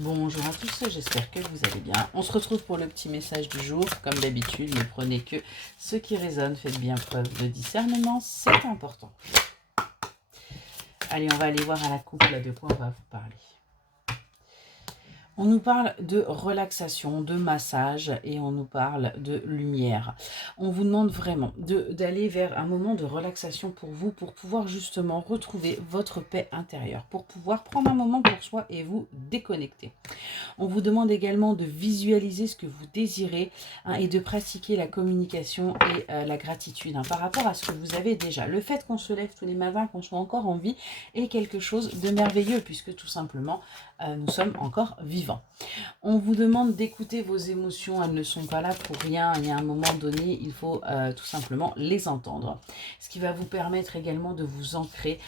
Bonjour à tous, j'espère que vous allez bien. On se retrouve pour le petit message du jour. Comme d'habitude, ne prenez que ce qui résonne. Faites bien preuve de discernement, c'est important. Allez, on va aller voir à la coupe là de quoi on va vous parler. On nous parle de relaxation, de massage et on nous parle de lumière. On vous demande vraiment d'aller vers un moment de relaxation pour vous, pour pouvoir justement retrouver votre paix intérieure, pour pouvoir prendre un moment pour soi et vous déconnecter. On vous demande également de visualiser ce que vous désirez et de pratiquer la communication et la gratitude par rapport à ce que vous avez déjà. Le fait qu'on se lève tous les matins, qu'on soit encore en vie est quelque chose de merveilleux puisque tout simplement nous sommes encore vivants. On vous demande d'écouter vos émotions, elles ne sont pas là pour rien. Il y a un moment donné, il faut tout simplement les entendre. Ce qui va vous permettre également de vous ancrer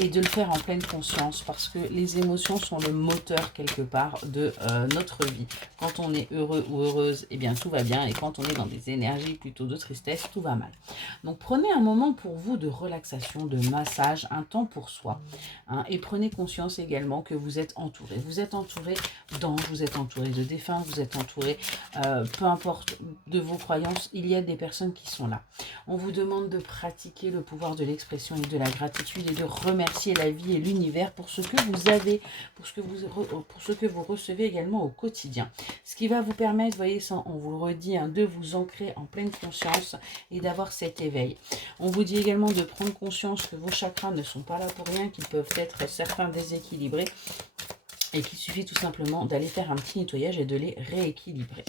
et de le faire en pleine conscience parce que les émotions sont le moteur quelque part de notre vie. Quand on est heureux ou heureuse, eh bien tout va bien, et quand on est dans des énergies plutôt de tristesse, tout va mal. Donc prenez un moment pour vous de relaxation, de massage, un temps pour soi, et prenez conscience également que vous êtes entouré. Vous êtes entouré d'anges, vous êtes entouré de défunts, vous êtes entouré, peu importe de vos croyances, il y a des personnes qui sont là. On vous demande de pratiquer le pouvoir de l'expression et de la gratitude et de remercier la vie et l'univers pour ce que vous avez, pour ce que vous recevez également au quotidien. Ce qui va vous permettre, voyez, ça, on vous le redit, de vous ancrer en pleine conscience et d'avoir cet éveil. On vous dit également de prendre conscience que vos chakras ne sont pas là pour rien, qu'ils peuvent être certains déséquilibrés et qu'il suffit tout simplement d'aller faire un petit nettoyage et de les rééquilibrer.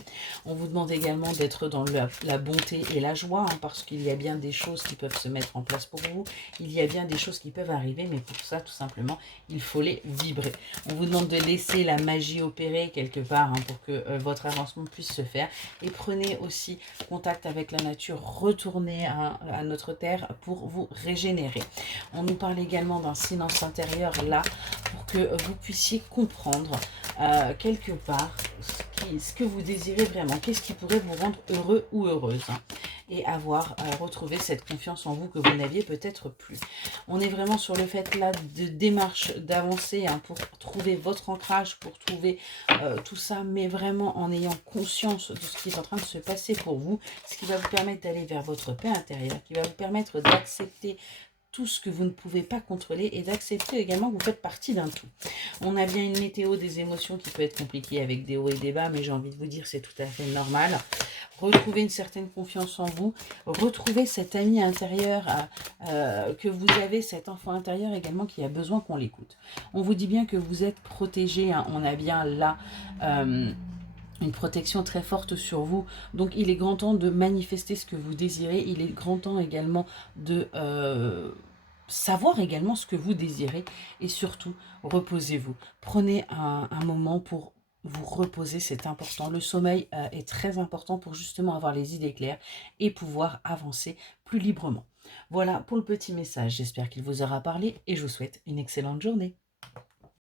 On vous demande également d'être dans la bonté et la joie, parce qu'il y a bien des choses qui peuvent se mettre en place pour vous, il y a bien des choses qui peuvent arriver, mais pour ça, tout simplement, il faut les vibrer. On vous demande de laisser la magie opérer quelque part pour que votre avancement puisse se faire, et prenez aussi contact avec la nature, retournez à notre terre pour vous régénérer. On nous parle également d'un silence intérieur là, pour que vous puissiez comprendre quelque part ce que vous désirez vraiment, qu'est-ce qui pourrait vous rendre heureux ou heureuse, et avoir retrouvé cette confiance en vous que vous n'aviez peut-être plus. On est vraiment sur le fait là de démarche, d'avancer pour trouver votre ancrage, pour trouver tout ça, mais vraiment en ayant conscience de ce qui est en train de se passer pour vous, ce qui va vous permettre d'aller vers votre paix intérieure, qui va vous permettre d'accepter tout ce que vous ne pouvez pas contrôler et d'accepter également que vous faites partie d'un tout. On a bien une météo des émotions qui peut être compliquée avec des hauts et des bas, mais j'ai envie de vous dire c'est tout à fait normal. Retrouvez une certaine confiance en vous, retrouvez cet ami intérieur que vous avez, cet enfant intérieur également qui a besoin qu'on l'écoute. On vous dit bien que vous êtes protégé, on a bien là une protection très forte sur vous. Donc il est grand temps de manifester ce que vous désirez. Il est grand temps également de savoir également ce que vous désirez. Et surtout, reposez-vous. Prenez un moment pour vous reposer, c'est important. Le sommeil est très important pour justement avoir les idées claires et pouvoir avancer plus librement. Voilà pour le petit message. J'espère qu'il vous aura parlé et je vous souhaite une excellente journée.